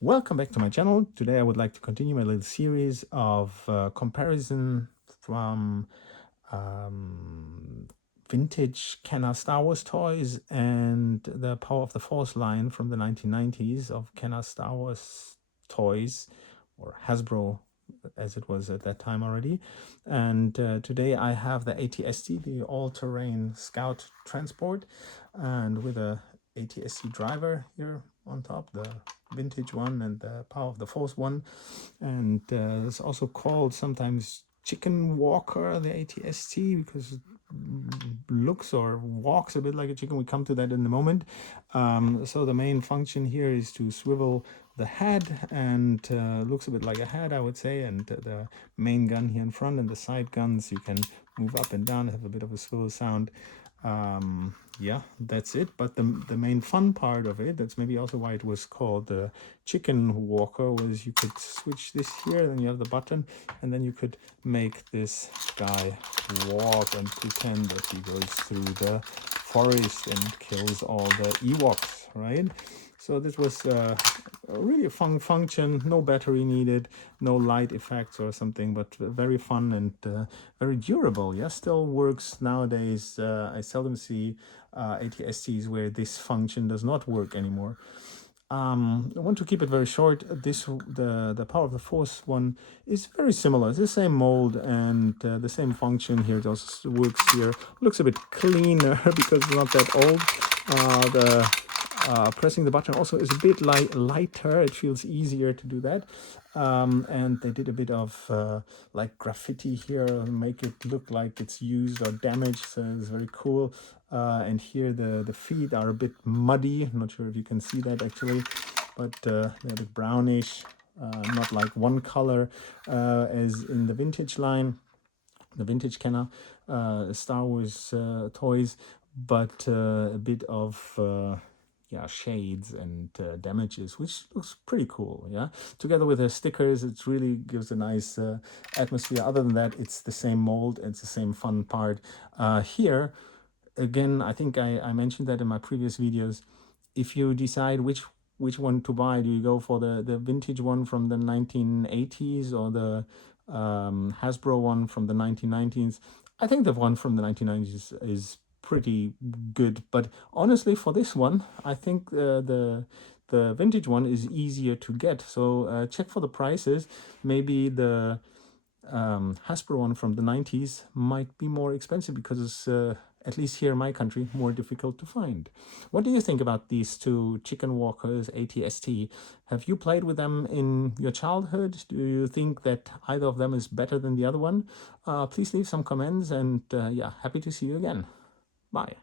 Welcome back to my channel. Today I would like to continue my little series of comparison from vintage Kenner Star Wars toys and the Power of the Force line from the 1990s of Kenner Star Wars toys, or Hasbro as it was at that time already. And today I have the ATST, the all-terrain scout transport, and with a ATST driver here on top, the vintage one and the Power of the Force one. And it's also called sometimes chicken walker, the ATST, because it looks or walks a bit like a chicken. We come to that in a moment. So the main function here is to swivel the head, and looks a bit like a head, I would say, and the main gun here in front and the side guns you can move up and down, have a bit of a swivel sound. Yeah, that's it. But the main fun part of it, that's maybe also why it was called the chicken walker, was you could switch this here, then you have the button, and then you could make this guy walk and pretend that he goes through the forest and kills all the Ewoks, right? So this was really a fun function, no battery needed, no light effects or something, but very fun and very durable. Yeah, still works nowadays. I seldom see ATSTs where this function does not work anymore. I want to keep it very short. The Power of the Force one is very similar. It's the same mold and the same function here. It also works here. Looks a bit cleaner because it's not that old. Pressing the button also is a bit lighter. It feels easier to do that. And they did a bit of like graffiti here, make it look like it's used or damaged, so it's very cool. And here the feet are a bit muddy. I'm not sure if you can see that actually, but they're a bit brownish, not like one color as in the vintage line, the vintage Kenner Star Wars toys, but a bit of yeah, shades and damages, which looks pretty cool. Yeah, together with the stickers, it really gives a nice atmosphere. Other than that, it's the same mold, it's the same fun part. Here again, I think I mentioned that in my previous videos. If you decide which one to buy, do you go for the vintage one from the 1980s or the Hasbro one from the 1990s? I think the one from the 1990s is pretty good, but honestly, for this one, I think the vintage one is easier to get. So check for the prices. Maybe the Hasbro one from the 90s might be more expensive because it's at least here in my country, more difficult to find. What do you think about these two chicken walkers, ATST? Have you played with them in your childhood? Do you think that either of them is better than the other one? Please leave some comments, and yeah, happy to see you again. Bye.